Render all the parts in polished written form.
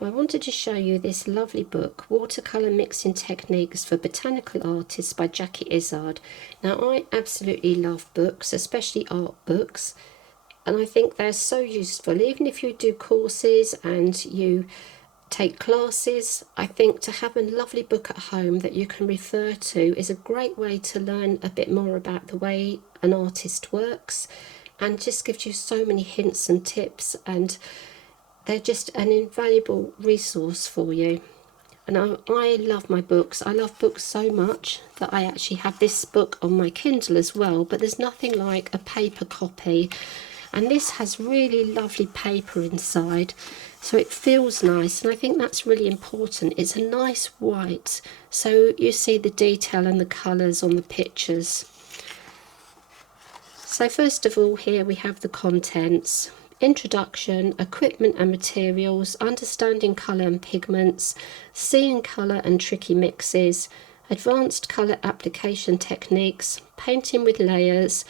I wanted to show you this lovely book, Watercolour Mixing Techniques for Botanical Artists by Jackie Isard. Now, I absolutely love books, especially art books, and I think they're so useful. Even if you do courses and you take classes, I think to have a lovely book at home that you can refer to is a great way to learn a bit more about the way an artist works, and just gives you so many hints and tips, and they're just an invaluable resource for you. And I love my books. I love books so much that I actually have this book on my Kindle as well, but there's nothing like a paper copy. And this has really lovely paper inside, so it feels nice, and I think that's really important. It's a nice white, so you see the detail and the colours on the pictures. So first of all, here we have the contents. Introduction, equipment and materials, understanding colour and pigments, seeing colour and tricky mixes, advanced colour application techniques, painting with layers,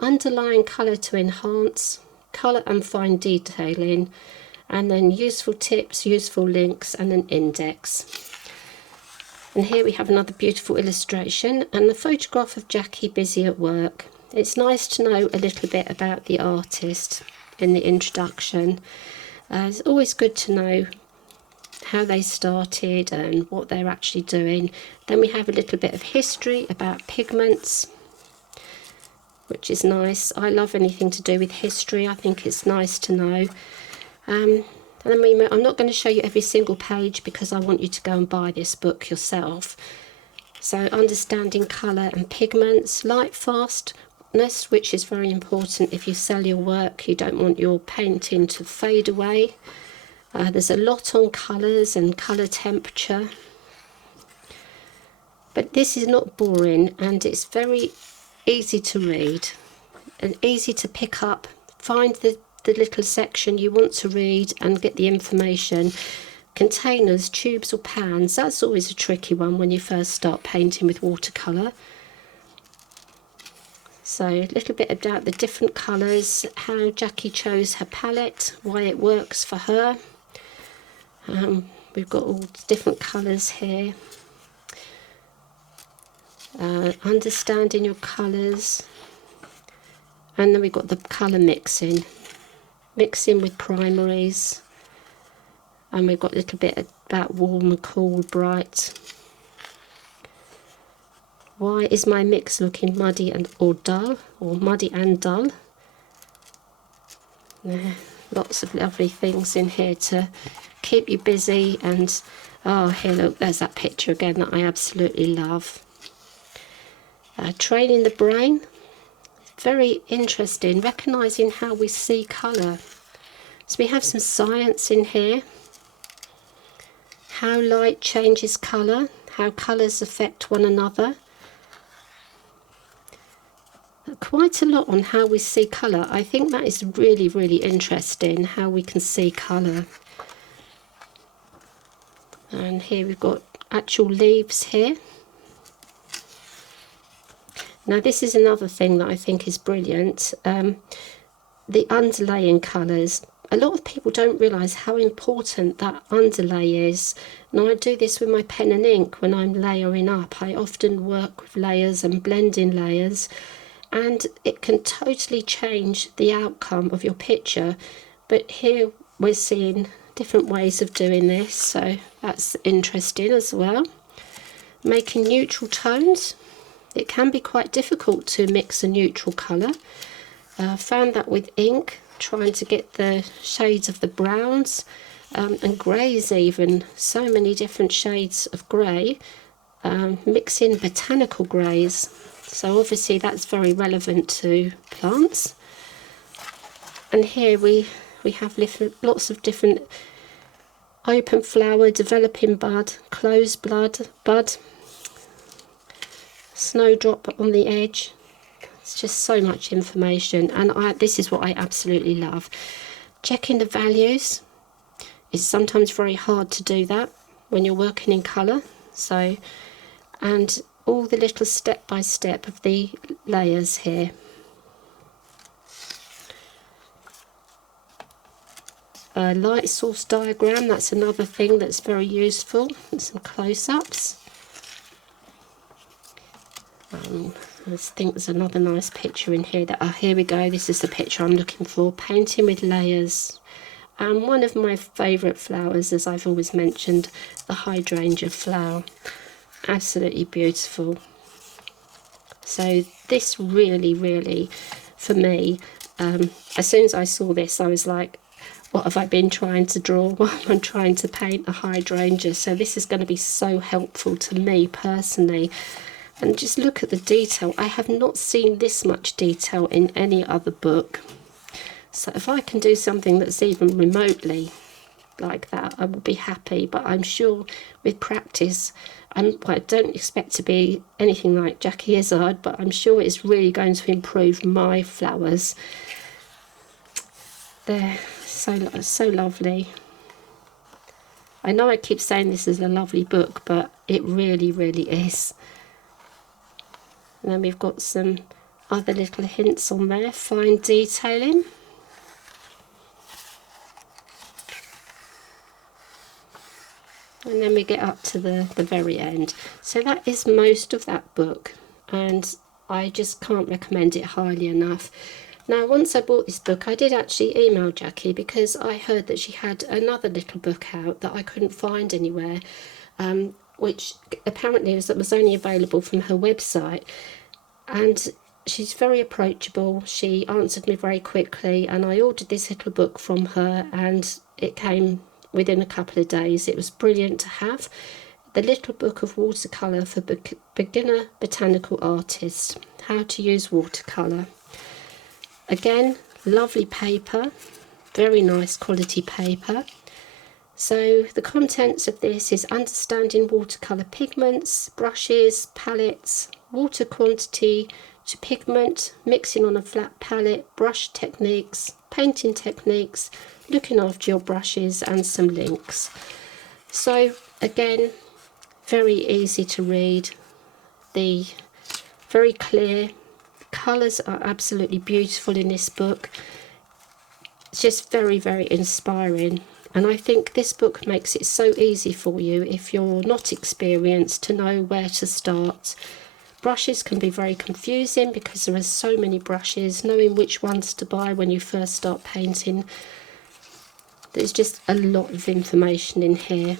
underlying colour to enhance, colour and fine detailing, and then useful tips, useful links, and an index. And here we have another beautiful illustration and a photograph of Jackie busy at work. It's nice to know a little bit about the artist in the introduction. It's always good to know how they started and what they're actually doing. Then we have a little bit of history about pigments, which is nice. I love anything to do with history. I think it's nice to know. And then I'm not going to show you every single page because I want you to go and buy this book yourself. So understanding colour and pigments, light fastness, which is very important if you sell your work. You don't want your painting to fade away. There's a lot on colours and colour temperature. But this is not boring, and it's very easy to read and easy to pick up. Find the little section you want to read and get the information. Containers, tubes or pans, that's always a tricky one when you first start painting with watercolour. So a little bit about the different colours, how Jackie chose her palette, why it works for her. We've got all the different colours here. Understanding your colours. And then we've got the colour mixing with primaries. And we've got a little bit about warm and cool, bright. Why is my mix looking muddy or dull, or muddy and dull? Lots of lovely things in here to keep you busy. And oh, here, look, there's that picture again that I absolutely love. Training the brain, very interesting, recognising how we see colour. So we have some science in here. How light changes colour, how colours affect one another. Quite a lot on how we see colour. I think that is really, really interesting, how we can see colour. And here we've got actual leaves here. Now this is another thing that I think is brilliant, the underlaying colours. A lot of people don't realise how important that underlay is. Now I do this with my pen and ink when I'm layering up. I often work with layers and blending layers, and it can totally change the outcome of your picture. But here we're seeing different ways of doing this, so that's interesting as well. Making neutral tones. It can be quite difficult to mix a neutral colour. Found that with ink, trying to get the shades of the browns and greys even, so many different shades of grey, mixing botanical greys. So obviously that's very relevant to plants. And here we have lots of different open flower, developing bud, closed bud, snowdrop on the edge. It's just so much information, and this is what I absolutely love. Checking the values. It's sometimes very hard to do that when you're working in colour. So, and all the little step by step of the layers here. a light source diagram. That's another thing that's very useful. And some close-ups. I think there's another nice picture in here. Here we go. This is the picture I'm looking for. Painting with layers. And one of my favourite flowers, as I've always mentioned, the Hydrangea flower. Absolutely beautiful. So this really, for me, as soon as I saw this, I was like, what have I been trying to draw? What am I trying to paint? A hydrangea. So this is going to be so helpful to me personally. And just look at the detail. I have not seen this much detail in any other book. So if I can do something that's even remotely like that, I will be happy. But I'm sure with practice, I don't expect to be anything like Jackie Isard, but I'm sure it's really going to improve my flowers. They're so lovely. I know I keep saying this is a lovely book, but it really is. And then we've got some other little hints on there, fine detailing. And then we get up to the very end. So that is most of that book, and I just can't recommend it highly enough. Now, once I bought this book, I did actually email Jackie because I heard that she had another little book out that I couldn't find anywhere, which apparently was only available from her website. And she's very approachable. She answered me very quickly, and I ordered this little book from her, and it came within a couple of days. It was brilliant to have. The Little Book of Watercolour for Beginner Botanical Artists. How to use watercolour. Again, lovely paper, very nice quality paper. So the contents of this is understanding watercolour pigments, brushes, palettes, water quantity to pigment, mixing on a flat palette, brush techniques, painting techniques, looking after your brushes, and some links. So again, very easy to read, very clear. Colours are absolutely beautiful in this book. It's just very inspiring, and I think this book makes it so easy for you if you're not experienced to know where to start. Brushes can be very confusing because there are so many brushes. Knowing which ones to buy when you first start painting, there's just a lot of information in here.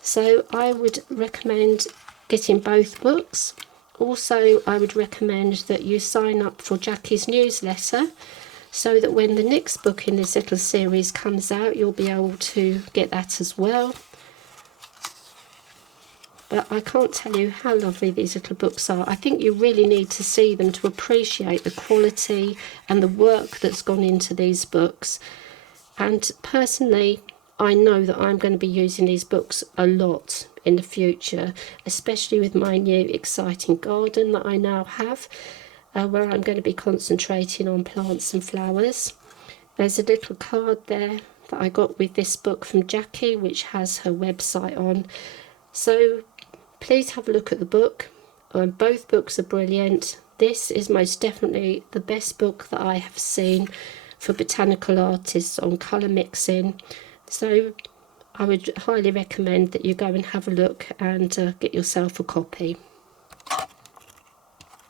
So I would recommend getting both books. Also, I would recommend that you sign up for Jackie's newsletter so that when the next book in this little series comes out, you'll be able to get that as well. But I can't tell you how lovely these little books are. I think you really need to see them to appreciate the quality and the work that's gone into these books. And personally, I know that I'm going to be using these books a lot in the future, especially with my new exciting garden that I now have, where I'm going to be concentrating on plants and flowers. There's a little card there that I got with this book from Jackie, which has her website on. So please have a look at the book. Both books are brilliant. This is most definitely the best book that I have seen for botanical artists on colour mixing. So I would highly recommend that you go and have a look and get yourself a copy.